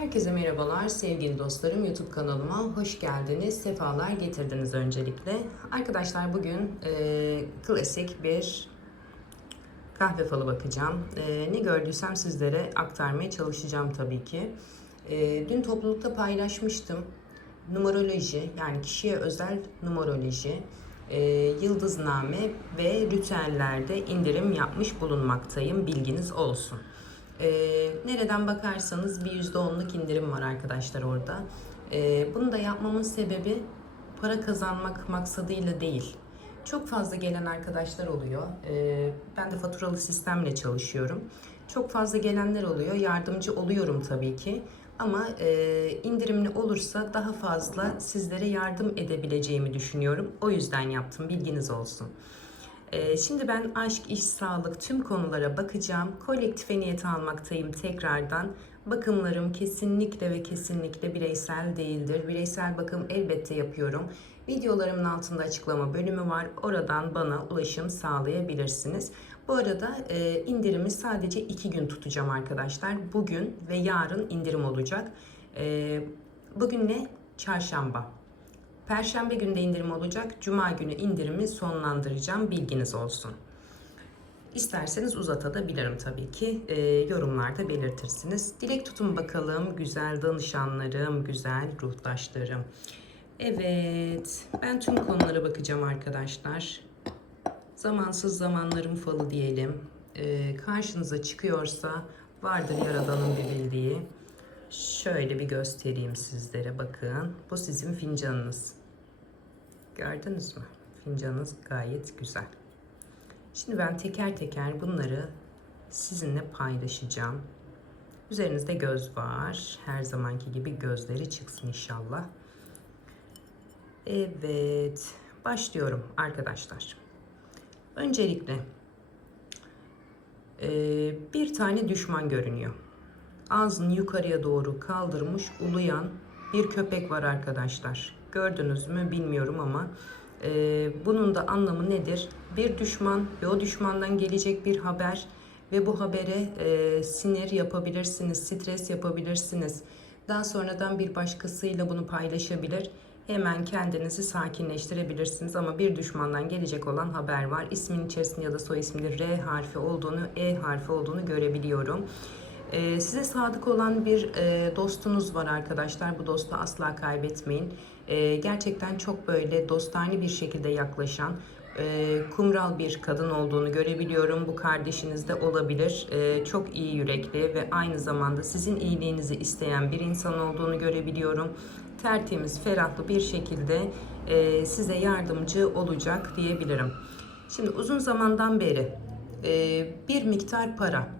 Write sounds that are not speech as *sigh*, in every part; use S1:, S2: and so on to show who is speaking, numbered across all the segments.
S1: Herkese merhabalar sevgili dostlarım YouTube kanalıma hoş geldiniz, sefalar getirdiniz öncelikle. Arkadaşlar bugün e, klasik bir kahve falı bakacağım. E, ne gördüysem sizlere aktarmaya çalışacağım tabii ki. E, dün toplulukta paylaşmıştım. Numeroloji yani kişiye özel numeroloji, e, yıldızname ve ritüellerde indirim yapmış bulunmaktayım. Bilginiz olsun. Ee, nereden bakarsanız bir %10'luk indirim var arkadaşlar orada. Ee, bunu da yapmamın sebebi para kazanmak maksadıyla değil. Çok fazla gelen arkadaşlar oluyor. Ee, ben de faturalı sistemle çalışıyorum. Çok fazla gelenler oluyor. Yardımcı oluyorum tabii ki. Ama e, indirimli olursa daha fazla sizlere yardım edebileceğimi düşünüyorum. O yüzden yaptım. Bilginiz olsun. Ee, Şimdi ben aşk, iş, sağlık tüm konulara bakacağım. Kolektife niyet almaktayım tekrardan. Bakımlarım kesinlikle ve kesinlikle bireysel değildir. Bireysel bakım elbette yapıyorum. Videolarımın altında açıklama bölümü var. Oradan bana ulaşım sağlayabilirsiniz. Bu arada e, indirimi sadece iki gün tutacağım arkadaşlar. Bugün ve yarın indirim olacak. E, bugün ne? Çarşamba. Perşembe günde indirim olacak. Cuma günü indirimi sonlandıracağım. Bilginiz olsun. İsterseniz uzatabilirim tabii ki. Ee, yorumlarda belirtirsiniz. Dilek tutun bakalım güzel danışanlarım, güzel ruhtaşlarım. Evet, ben tüm konulara bakacağım arkadaşlar. Zamansız zamanların falı diyelim. Ee, karşınıza çıkıyorsa vardır Yaradan'ın bir bildiği. Şöyle bir göstereyim sizlere bakın. Bu sizin fincanınız. Gördünüz mü? Fincanınız gayet güzel. Şimdi ben teker teker bunları sizinle paylaşacağım. Üzerinizde göz var. Her zamanki gibi gözleri çıksın inşallah. Evet, başlıyorum arkadaşlar. Öncelikle eee, bir tane düşman görünüyor. Ağzını yukarıya doğru kaldırmış uluyan bir köpek var arkadaşlar. Gördünüz mü bilmiyorum ama e, bunun da anlamı nedir? Bir düşman ve o düşmandan gelecek bir haber ve bu habere e, sinir yapabilirsiniz, stres yapabilirsiniz. Daha sonradan bir başkasıyla bunu paylaşabilir. Hemen kendinizi sakinleştirebilirsiniz ama bir düşmandan gelecek olan haber var. İsmin içerisinde ya da soy isminde R harfi olduğunu, E harfi olduğunu görebiliyorum. Ee, size sadık olan bir e, dostunuz var arkadaşlar. Bu dostu asla kaybetmeyin. Ee, gerçekten çok böyle dostane bir şekilde yaklaşan, e, kumral bir kadın olduğunu görebiliyorum. Bu kardeşiniz de olabilir. E, çok iyi yürekli ve aynı zamanda sizin iyiliğinizi isteyen bir insan olduğunu görebiliyorum. Tertemiz, ferahlı bir şekilde e, size yardımcı olacak diyebilirim. Şimdi uzun zamandan beri e, bir miktar para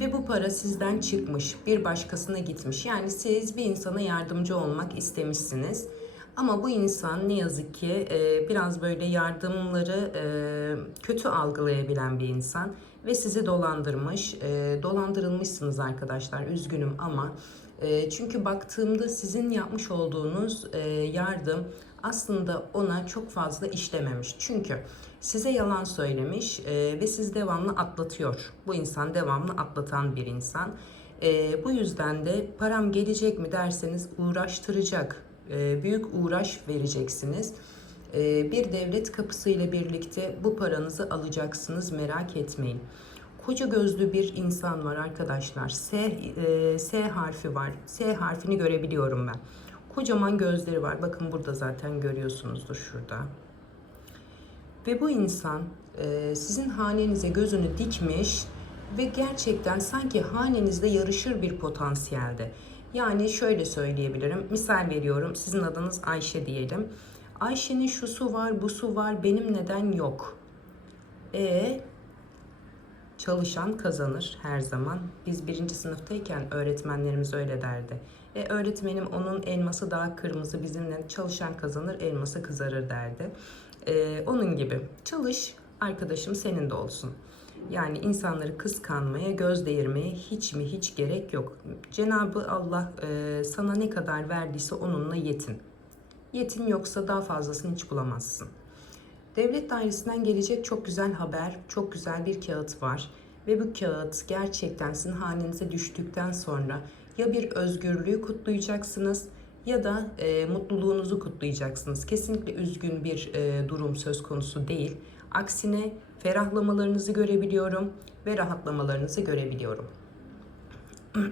S1: ve bu para sizden çıkmış, bir başkasına gitmiş. Yani siz bir insana yardımcı olmak istemişsiniz. Ama bu insan ne yazık ki e, biraz böyle yardımları e, kötü algılayabilen bir insan ve sizi dolandırmış. E, dolandırılmışsınız arkadaşlar. Üzgünüm ama e, çünkü baktığımda sizin yapmış olduğunuz e, yardım aslında ona çok fazla işlememiş. Çünkü size yalan söylemiş e, ve siz devamlı atlatıyor. Bu insan devamlı atlatan bir insan. E, bu yüzden de param gelecek mi derseniz uğraştıracak, e, büyük uğraş vereceksiniz. E, bir devlet kapısı ile birlikte bu paranızı alacaksınız merak etmeyin. Koca gözlü bir insan var arkadaşlar. S, e, S harfi var. S harfini görebiliyorum ben. Kocaman gözleri var. Bakın burada zaten görüyorsunuzdur şurada. Ve bu insan e, sizin hanenize gözünü dikmiş ve gerçekten sanki hanenizde yarışır bir potansiyelde. Yani şöyle söyleyebilirim. Misal veriyorum. Sizin adınız Ayşe diyelim. Ayşe'nin şu su var, bu su var, benim neden yok? E çalışan kazanır her zaman. Biz birinci sınıftayken öğretmenlerimiz öyle derdi. E, öğretmenim onun elması daha kırmızı, bizimle çalışan kazanır, elması kızarır derdi. E, onun gibi çalış, arkadaşım senin de olsun. Yani insanları kıskanmaya, göz değirmeye hiç mi hiç gerek yok. Cenabı Allah e, sana ne kadar verdiyse onunla yetin. Yetin yoksa daha fazlasını hiç bulamazsın. Devlet dairesinden gelecek çok güzel haber, çok güzel bir kağıt var. Ve bu kağıt gerçekten sizin hanenize düştükten sonra ya bir özgürlüğü kutlayacaksınız ya da e, mutluluğunuzu kutlayacaksınız. Kesinlikle üzgün bir e, durum söz konusu değil. Aksine ferahlamalarınızı görebiliyorum ve rahatlamalarınızı görebiliyorum. *clears throat*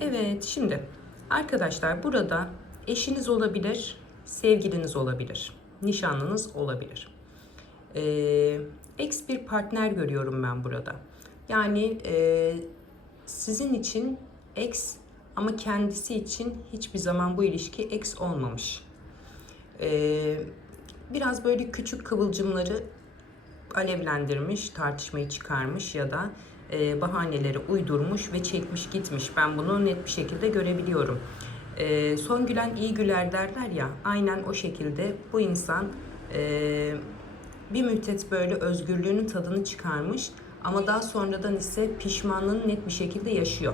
S1: evet, şimdi arkadaşlar burada eşiniz olabilir, sevgiliniz olabilir, nişanlınız olabilir. Ee, ex bir partner görüyorum ben burada. Yani e, sizin için ex ama kendisi için hiçbir zaman bu ilişki ex olmamış. Ee, biraz böyle küçük kıvılcımları alevlendirmiş, tartışmayı çıkarmış ya da e, bahaneleri uydurmuş ve çekmiş gitmiş. Ben bunu net bir şekilde görebiliyorum. E, son gülen iyi güler derler ya, aynen o şekilde bu insan e, bir müddet böyle özgürlüğünün tadını çıkarmış ama daha sonradan ise pişmanlığını net bir şekilde yaşıyor.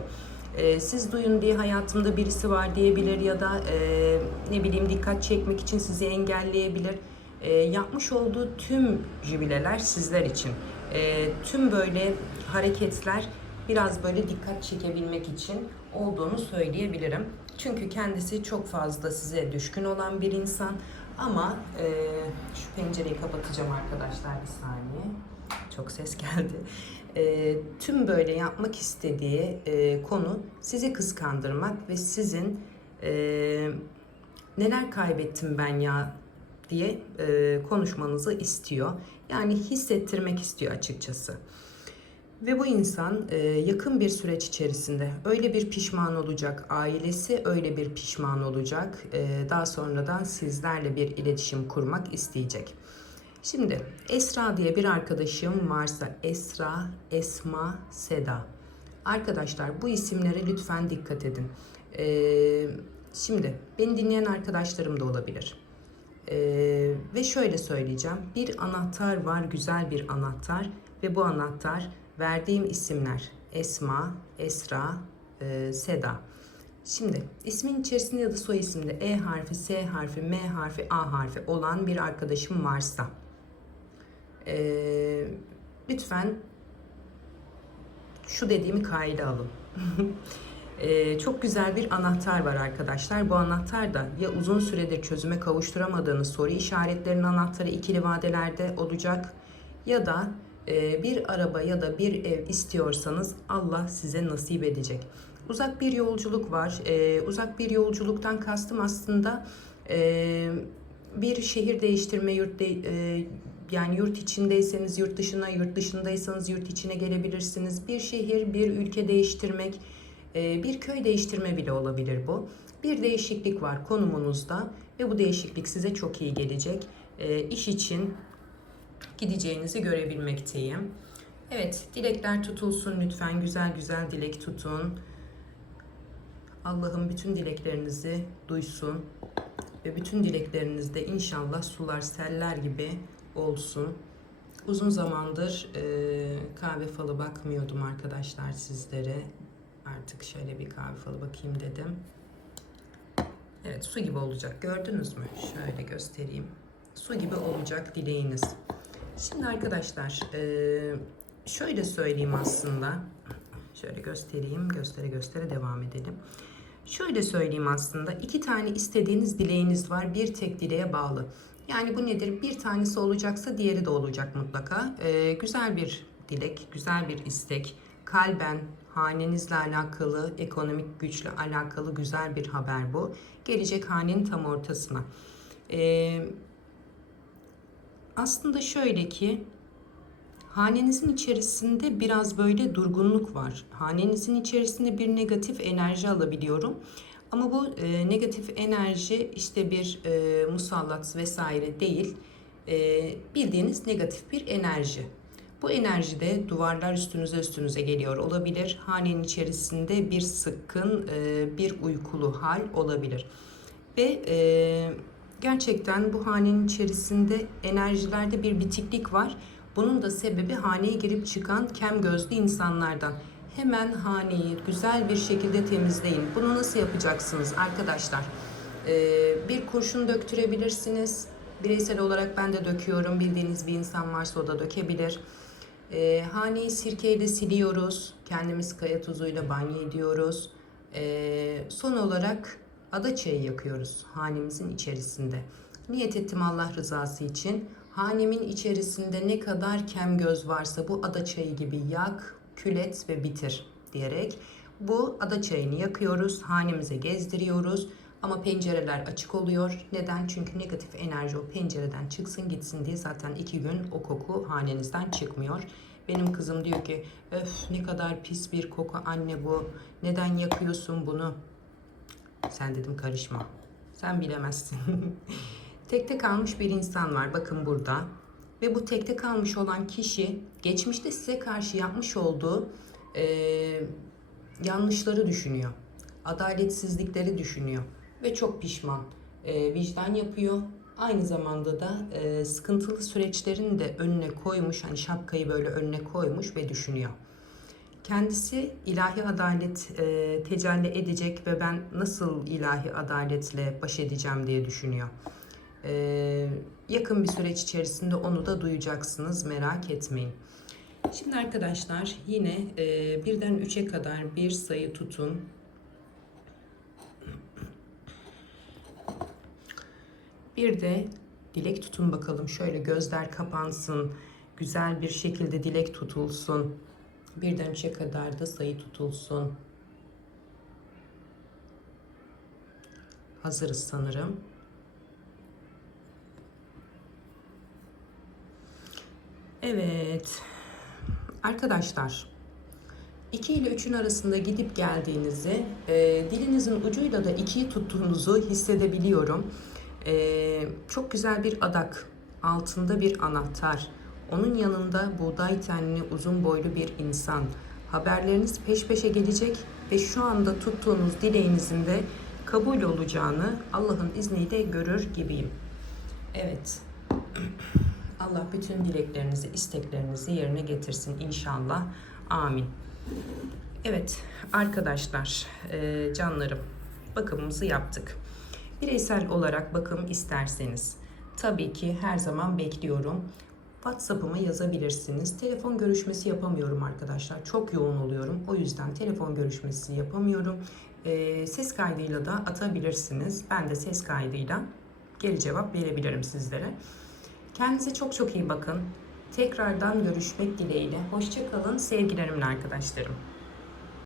S1: E, siz duyun diye hayatımda birisi var diyebilir ya da e, ne bileyim dikkat çekmek için sizi engelleyebilir. E, yapmış olduğu tüm jübileler sizler için. E, tüm böyle hareketler biraz böyle dikkat çekebilmek için olduğunu söyleyebilirim. Çünkü kendisi çok fazla size düşkün olan bir insan. Ama e, pencereyi kapatacağım arkadaşlar bir saniye. Çok ses geldi. *laughs* E, tüm böyle yapmak istediği e, konu sizi kıskandırmak ve sizin e, neler kaybettim ben ya diye e, konuşmanızı istiyor. Yani hissettirmek istiyor açıkçası. Ve bu insan e, yakın bir süreç içerisinde öyle bir pişman olacak, ailesi öyle bir pişman olacak. E, daha sonradan sizlerle bir iletişim kurmak isteyecek. Şimdi Esra diye bir arkadaşım varsa Esra, Esma, Seda. Arkadaşlar bu isimlere lütfen dikkat edin. E, şimdi beni dinleyen arkadaşlarım da olabilir. E, ve şöyle söyleyeceğim. Bir anahtar var, güzel bir anahtar ve bu anahtar verdiğim isimler Esma, Esra, e, Seda. Şimdi ismin içerisinde ya da soy isimde E harfi, S harfi, M harfi, A harfi olan bir arkadaşım varsa e, lütfen şu dediğimi kayda alın. Ee, *laughs* çok güzel bir anahtar var arkadaşlar. Bu anahtar da ya uzun süredir çözüme kavuşturamadığınız soru işaretlerinin anahtarı ikili vadelerde olacak ya da bir araba ya da bir ev istiyorsanız Allah size nasip edecek. Uzak bir yolculuk var. E, uzak bir yolculuktan kastım aslında e, bir şehir değiştirme, yurt de, e, yani yurt içindeyseniz yurt dışına, yurt dışındaysanız yurt içine gelebilirsiniz. Bir şehir, bir ülke değiştirmek, e, bir köy değiştirme bile olabilir bu. Bir değişiklik var konumunuzda ve bu değişiklik size çok iyi gelecek. E, iş için gideceğinizi görebilmekteyim. Evet, dilekler tutulsun lütfen. Güzel güzel dilek tutun. Allah'ım bütün dileklerinizi duysun ve bütün dileklerinizde inşallah sular seller gibi olsun. Uzun zamandır e, kahve falı bakmıyordum arkadaşlar sizlere. Artık şöyle bir kahve falı bakayım dedim. Evet su gibi olacak gördünüz mü? Şöyle göstereyim. Su gibi olacak dileğiniz. Şimdi arkadaşlar şöyle söyleyeyim aslında. Şöyle göstereyim. Göstere göstere devam edelim. Şöyle söyleyeyim aslında. iki tane istediğiniz dileğiniz var. Bir tek dileğe bağlı. Yani bu nedir? Bir tanesi olacaksa diğeri de olacak mutlaka. Güzel bir dilek, güzel bir istek. Kalben, hanenizle alakalı, ekonomik güçle alakalı güzel bir haber bu. Gelecek hanenin tam ortasına. Eee aslında şöyle ki hanenizin içerisinde biraz böyle durgunluk var. Hanenizin içerisinde bir negatif enerji alabiliyorum. Ama bu e, negatif enerji işte bir e, musallat vesaire değil. E, bildiğiniz negatif bir enerji. Bu enerjide duvarlar üstünüze üstünüze geliyor olabilir. Hanenin içerisinde bir sıkkın, e, bir uykulu hal olabilir. Ve e, gerçekten bu hanenin içerisinde enerjilerde bir bitiklik var. Bunun da sebebi haneye girip çıkan kem gözlü insanlardan. Hemen haneyi güzel bir şekilde temizleyin. Bunu nasıl yapacaksınız arkadaşlar? Ee, bir kurşun döktürebilirsiniz. Bireysel olarak ben de döküyorum. Bildiğiniz bir insan varsa o da dökebilir. Ee, haneyi sirkeyle siliyoruz. Kendimiz kaya tuzuyla banyo ediyoruz. Ee, son olarak ada çayı yakıyoruz hanemizin içerisinde. Niyet ettim Allah rızası için. Hanemin içerisinde ne kadar kem göz varsa bu ada çayı gibi yak, kület ve bitir diyerek bu ada çayını yakıyoruz. Hanemize gezdiriyoruz. Ama pencereler açık oluyor. Neden? Çünkü negatif enerji o pencereden çıksın gitsin diye zaten iki gün o koku hanenizden çıkmıyor. Benim kızım diyor ki öf ne kadar pis bir koku anne bu. Neden yakıyorsun bunu? Sen dedim karışma. Sen bilemezsin. *laughs* tekte kalmış bir insan var bakın burada. Ve bu tekte kalmış olan kişi geçmişte size karşı yapmış olduğu eee, yanlışları düşünüyor. Adaletsizlikleri düşünüyor. Ve çok pişman. Eee, vicdan yapıyor. Aynı zamanda da eee, sıkıntılı süreçlerin de önüne koymuş. Hani şapkayı böyle önüne koymuş ve düşünüyor. Kendisi ilahi adalet e, tecelli edecek ve ben nasıl ilahi adaletle baş edeceğim diye düşünüyor. E, yakın bir süreç içerisinde onu da duyacaksınız merak etmeyin. Şimdi arkadaşlar yine e, birden 3'e kadar bir sayı tutun. Bir de dilek tutun bakalım. Şöyle gözler kapansın. Güzel bir şekilde dilek tutulsun. Birden üçe kadar da sayı tutulsun. Hazırız sanırım. Evet. Arkadaşlar 2 ile 3'ün arasında gidip geldiğinizi, e, dilinizin ucuyla da 2'yi tuttuğunuzu hissedebiliyorum. E, çok güzel bir adak, altında bir anahtar, onun yanında buğday tenli uzun boylu bir insan. Haberleriniz peş peşe gelecek ve şu anda tuttuğunuz dileğinizin de kabul olacağını Allah'ın izniyle görür gibiyim. Evet. *clears throat* Allah bütün dileklerinizi, isteklerinizi yerine getirsin inşallah. Amin. Evet arkadaşlar, e, canlarım bakımımızı yaptık. Bireysel olarak bakım isterseniz tabii ki her zaman bekliyorum. WhatsApp'ıma yazabilirsiniz. Telefon görüşmesi yapamıyorum arkadaşlar. Çok yoğun oluyorum. O yüzden telefon görüşmesi yapamıyorum. E, ses kaydıyla da atabilirsiniz. Ben de ses kaydıyla geri cevap verebilirim sizlere. Kendinize çok çok iyi bakın. Tekrardan görüşmek dileğiyle. Hoşçakalın sevgilerimle arkadaşlarım.